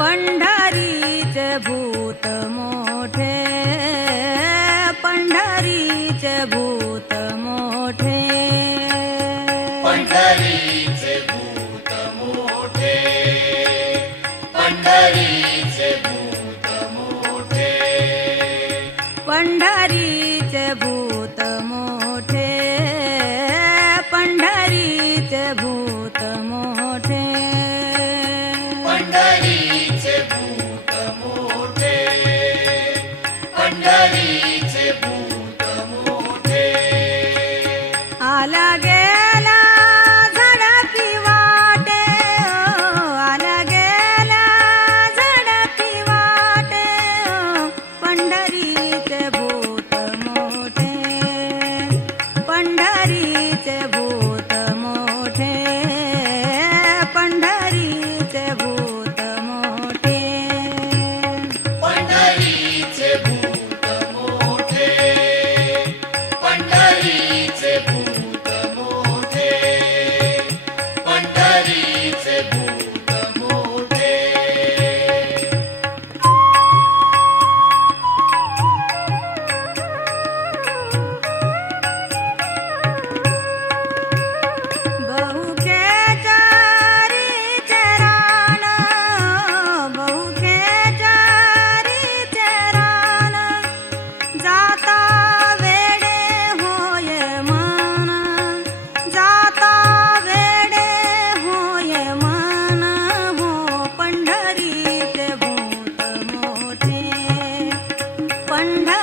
पंढरीच भूत मोठे पंढरीच भूत मोठे. पंढरीच भूत मोठे पंढरीच भूत मोठे. पंढरी Yeah. கண்ட